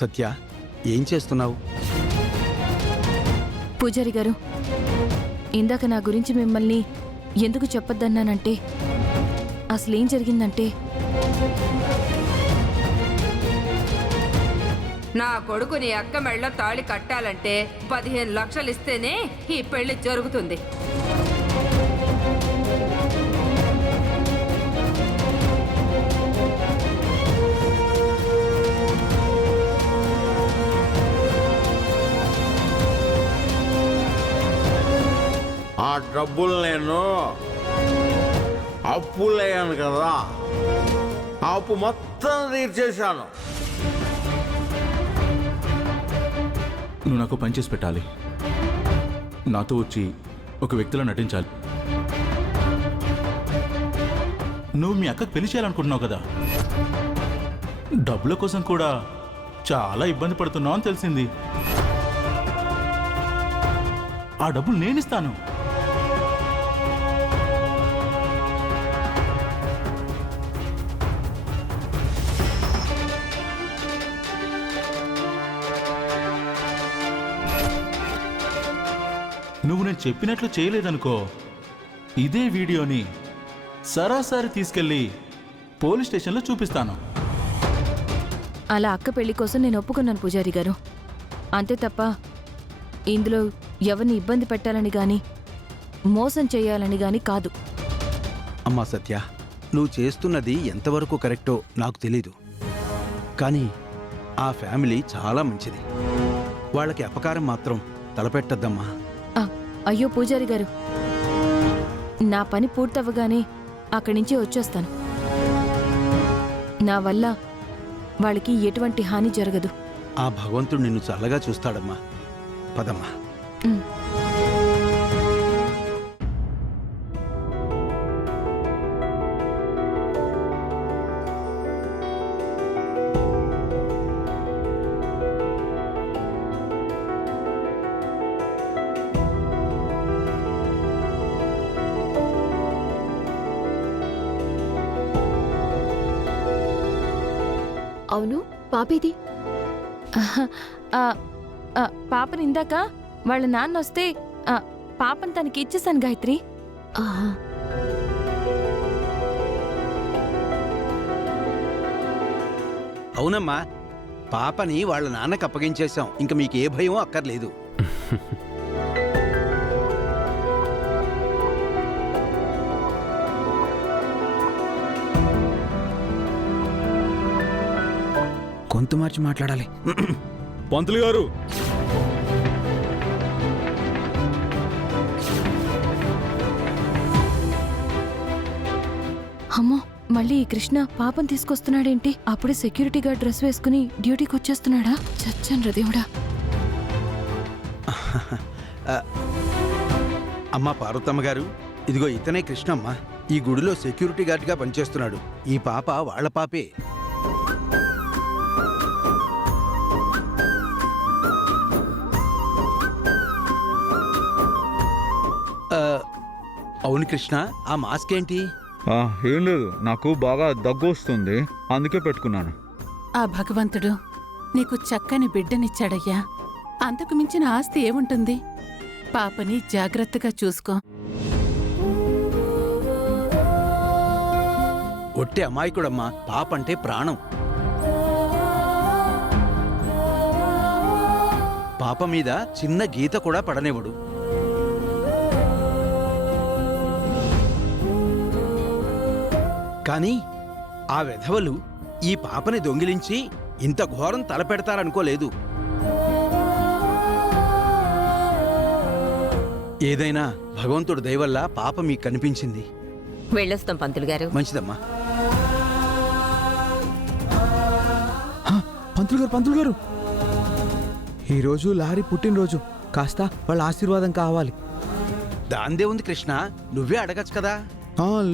సత్య, ఏం చేస్తున్నావు? పూజారి గారు, ఇందాక నా గురించి మిమ్మల్ని ఎందుకు చెప్పొద్దన్నానంటే, అసలేం జరిగిందంటే, నా కొడుకు నీ అక్క మెళ్ళ తాళి కట్టాలంటే 15 లక్షలు ఇస్తేనే ఈ పెళ్లి జరుగుతుంది. ఆ డబ్బులు నేను అప్పులయ్యాను కదా, ఆ అప్పు మొత్తం తీర్చేశాను. నువ్వు నాకు పని చేసి పెట్టాలి. నాతో వచ్చి ఒక వ్యక్తిలో నటించాలి. నువ్వు మీ అక్కకు పెళ్లి చేయాలనుకుంటున్నావు కదా, డబ్బుల కోసం కూడా చాలా ఇబ్బంది పడుతున్నావు అని తెలిసింది. ఆ డబ్బులు నేనిస్తాను. నువ్వు నేను చెప్పినట్లు చేయలేదనుకో, ఇదే వీడియోని సరాసరి తీసుకెళ్ళి పోలీస్ స్టేషన్లో చూపిస్తాను. అలా అక్క పెళ్లి కోసం నేను ఒప్పుకున్నాను పూజారి గారు. అంతే తప్ప ఇందులో ఎవరిని ఇబ్బంది పెట్టాలని గాని మోసం చేయాలని గాని కాదు. అమ్మా సత్య, నువ్వు చేస్తున్నది ఎంతవరకు కరెక్టో నాకు తెలీదు, కానీ ఆ ఫ్యామిలీ చాలా మంచిది. వాళ్ళకి అపకారం మాత్రం తలపెట్టద్దమ్మా. అయ్యో పూజారి గారు, నా పని పూర్తవ్వగానే అక్కడి నుంచి వచ్చేస్తాను. నా వల్ల వాళ్ళకి ఎటువంటి హాని జరగదు. ఆ భగవంతుడు నిన్ను చల్లగా చూస్తాడమ్మా. పదమ్మా. అవును, పాపేది? పాపని ఇందాక వాళ్ళ నాన్న వస్తే పాపని తనకి ఇచ్చేసాను గాయత్రి. అవునమ్మా, పాపని వాళ్ళ నాన్నకు అప్పగించేశాం. ఇంక మీకు ఏ భయం అక్కర్లేదు. కొంత మార్చి మాట్లాడాలి. పంతులు గారు, అమ్మో, మళ్ళీ ఈ కృష్ణ పాపం తీసుకొస్తున్నాడేంటి? అప్పుడే సెక్యూరిటీ గార్డ్ డ్రెస్ వేసుకుని డ్యూటీకి వచ్చేస్తున్నాడా? చచ్చాను దేవుడా. అమ్మా పార్వతమ్మ గారు, ఇదిగో ఇతనే కృష్ణమ్మ. ఈ గుడిలో సెక్యూరిటీ గార్డ్గా పనిచేస్తున్నాడు. ఈ పాప వాళ్ళ పాపే. అవును కృష్ణ, ఆ మాస్క్ ఏంటి? ఏం లేదు, నాకు బాగా దగ్గు వస్తుంది, అందుకే పెట్టుకున్నాను. ఆ భగవంతుడు నీకు చక్కని బిడ్డనిచ్చాడయ్యా. అంతకు మించిన ఆస్తి ఏముంటుంది? పాపని జాగ్రత్తగా చూసుకో. ఒట్టి అమాయకుడమ్మా, పాపంటే ప్రాణం. పాప మీద చిన్న గీత కూడా పడనివ్వడు. కానీ ఆ వెధవలు ఈ పాపని దొంగిలించి ఇంత ఘోరం తలపెడతారనుకోలేదు. ఏదైనా భగవంతుడి దయవల్ల పాప మీకు కనిపించింది. వెళ్ళొస్తాం పంతులు గారు. మంచిదమ్మా. పంతులు గారు, ఈరోజు లారీ పుట్టినరోజు, కాస్త వాళ్ళ ఆశీర్వాదం కావాలి. దాందే ఉంది కృష్ణ, నువ్వే అడగచ్చు కదా.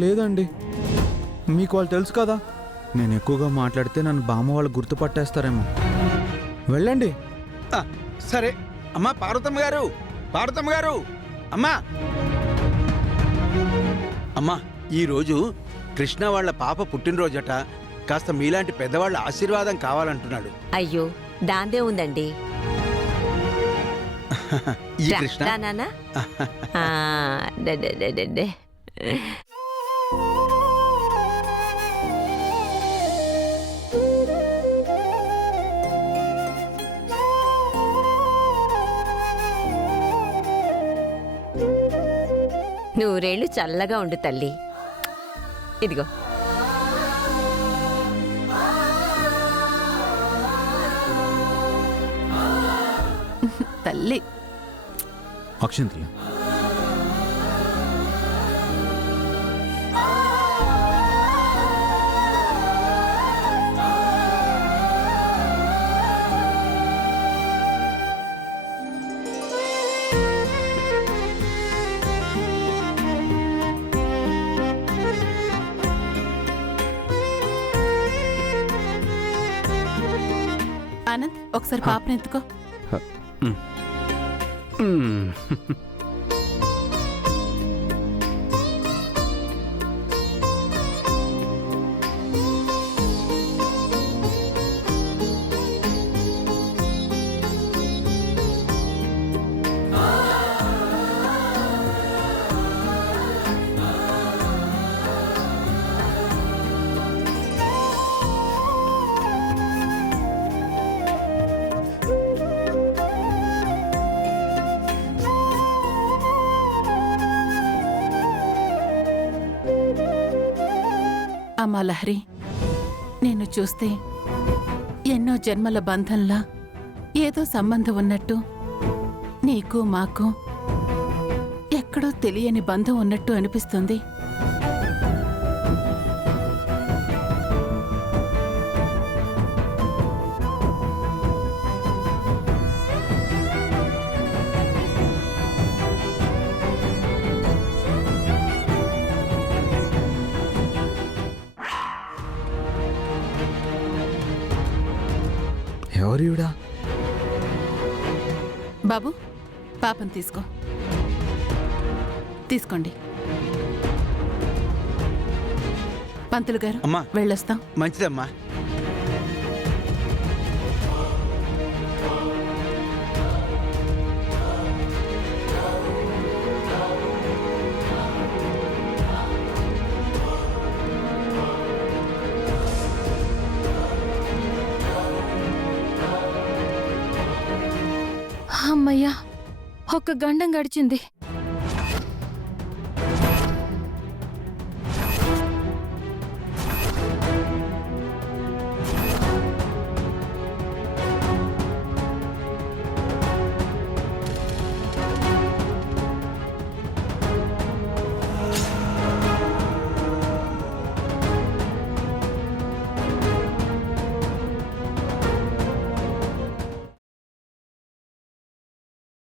లేదండి, మీకు వాళ్ళు తెలుసు కదా, నేను ఎక్కువగా మాట్లాడితే నన్ను బామ్మ వాళ్ళు గుర్తుపట్టేస్తారేమో. వెళ్ళండి. సరే అమ్మా. పార్వతమ్మ గారు, అమ్మా అమ్మా, ఈరోజు కృష్ణ వాళ్ళ పాప పుట్టినరోజట. కాస్త మీలాంటి పెద్దవాళ్ళ ఆశీర్వాదం కావాలంటున్నాడు. అయ్యో, దాందే ఉందండి. ఈ రా, కృష్ణ రా నాన్న. ఆ, day, day, day, day, day. నూరేళ్ళు చల్లగా ఉండు తల్లి. ఇదిగో. తల్లి అక్షంతలు. ఆనంద్ ఒకసారి పాపని ఎత్తుకో. అమ్మా లహరి, నిన్ను చూస్తే ఎన్నో జన్మల బంధంలా ఏదో సంబంధం ఉన్నట్టు, నీకు మాకు ఎక్కడో తెలియని బంధం ఉన్నట్టు అనిపిస్తుంది. ఎవరివిడా? బాబు, పాపని తీసుకోండి. పంతులు గారు, అమ్మా. వెళ్ళొస్తాం. మంచిదమ్మా. అమ్మయ్యా, ఒక్క గండం గడిచింది.